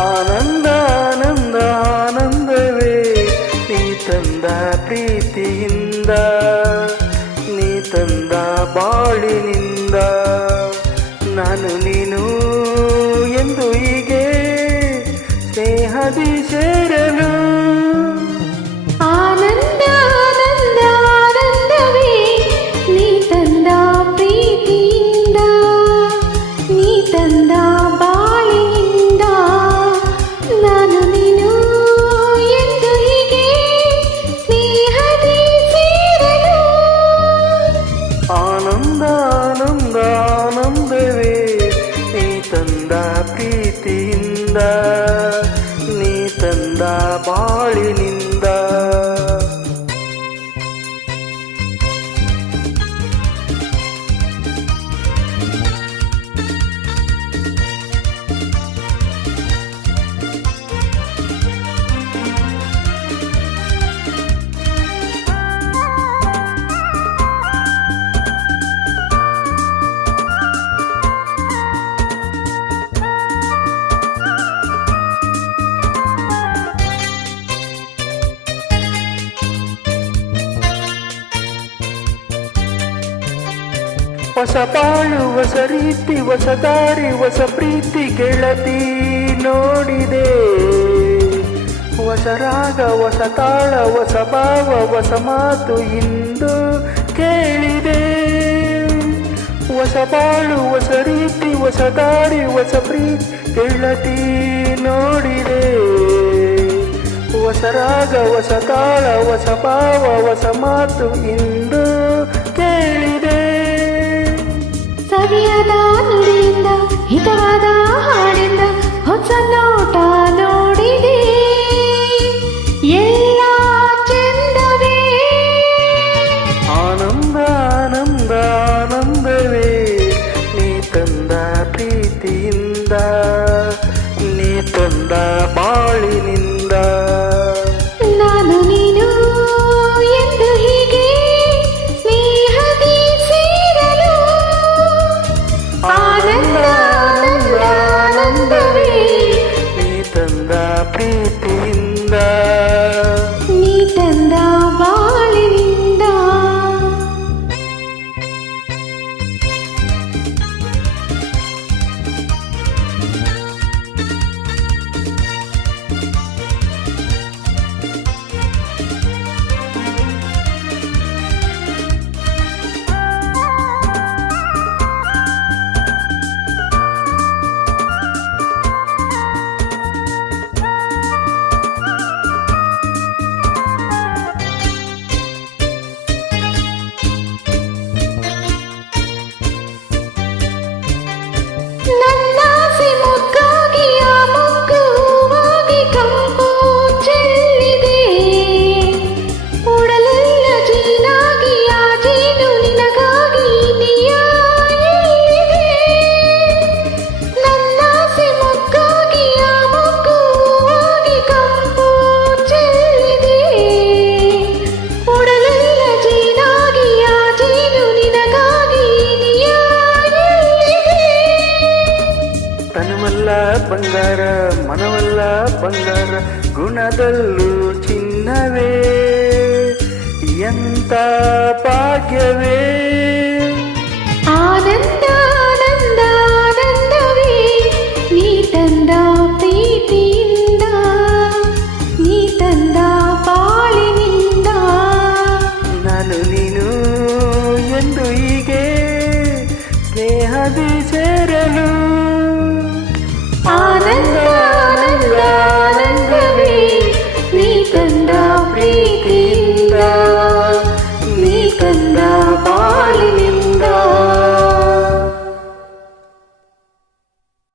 ಆನಂದ ಆನಂದ ಆನಂದವೇ ನೀ ತಂದ ಪ್ರೀತಿಯಿಂದ, ನೀ ತಂದ ಬಾಳಿನಿಂದ. ನಾನು ನೀನು ಎಂದು ಹೀಗೆ ಸ್ನೇಹದಿ ಸೇರಲು. ಆನಂದ ಆನಂದ ಆನಂದವೇ ನೀ ತಂದ ಪ್ರೀತಿಯಿಂದ, ನೀ ತಂದ ಬಾಳಿನಿಂದ. ನಾನು ನೀನು ಎಂದು ಹೀಗೆ ಸ್ನೇಹದಿ ಸೇರಲು. ಆನಂದ ಆನಂದ ಆನಂದವೇ ನೀ ತಂದ ಪ್ರೀತಿಯಿಂದ, ನೀ ತಂದ ಬಾಳಿನಿಂದ. ಹೊಸ ಬಾಳು ಹೊಸ ರೀತಿ, ಹೊಸ ದಾರಿ, ಹೊಸ ಪ್ರೀತಿ ಗೆಳತಿ ನೋಡಿದೆ. ಹೊಸ ರಾಗ, ಹೊಸ ತಾಳ, ಹೊಸ ಭಾವ, ಹೊಸ ಮಾತು ಇಂದು ಕೇಳಿದೆ. ಹೊಸ ಬಾಳು ಹೊಸ ರೀತಿ, ಹೊಸ ದಾರಿ, ಹೊಸ ಪ್ರೀತಿ ಗೆಳತಿ ನೋಡಿದೆ. ಹೊಸ ರಾಗ, ಹೊಸ ತಾಳ, ಹೊಸ ಭಾವ, ಹೊಸ ಮಾತು ಇಂದು ಕೇಳಿದೆ. ಸವಿಯಾದ ನುಡಿಯಿಂದ, ಹಿತವಾದ ಹಾಡಿಂದ ಹೊಸ ನೋಟ ನೋಡಿದೆ. ಎಲ್ಲ ಚೆಂದವೇ. ಆನಂದ ಆನಂದ ಆನಂದವೇ ನೀ ತಂದ ಪ್ರೀತಿಯಿಂದ, ನೀ ತಂದ ಬಾಳಿನಿಂದ. ನಾನು ನೀನು ಎಂದು ಹೀಗೆ ಸ್ನೇಹದಿ ಸೇರಲು. ಆನಂದ ಆನಂದ ಆನಂದವೇ ನೀ ತಂದ ಪ್ರೀತಿಯಿಂದ, ನೀ ತಂದ ಬಾಳಿನಿಂದ. ನನ್ನಾಸೆ ಮೊಗ್ಗಾಗಿ ಆ ಮೊಗ್ಗು ಹೂವಾಗಿ ಕಂಪು ಚೆಲ್ಲಿದೆ. ಉಡಲೆಲ್ಲ ಜೀನಾಗಿ ಆ ಜೀನು ನಿನಗಾಗಿ ನೀಯಾಗಿದೆ. ನನ್ನಾಸೆ ಮೊಗ್ಗಾಗಿ ಆ ಮೊಗ್ಗು ಹೂವಾಗಿ ಕಂಪು ಚೆಲ್ಲಿದೆ. ಉಡಲೆಲ್ಲ ಜೀನಾಗಿ ಆ ಜೀನು ನಿನಗಾಗಿ ನೀಯಾಗಿದೆ. ತನುವಲ್ಲ ಬಂಗಾರ, ಮನವಲ್ಲ ಬಂಗಾರ, ಗುಣದಲ್ಲೂ ಚಿನ್ನವೇ ಎಂತ ಭಾಗ್ಯವೇ. ಆನಂದ ಆನಂದ ಆನಂದವೇ ನೀ ತಂದ ಪ್ರೀತಿಯಿಂದ, ನೀ ತಂದ ಬಾಳಿನಿಂದ. ನಾನು ನೀನು ಎಂದು ಹೀಗೆ ಸ್ನೇಹದಿ ಸೇರಲು.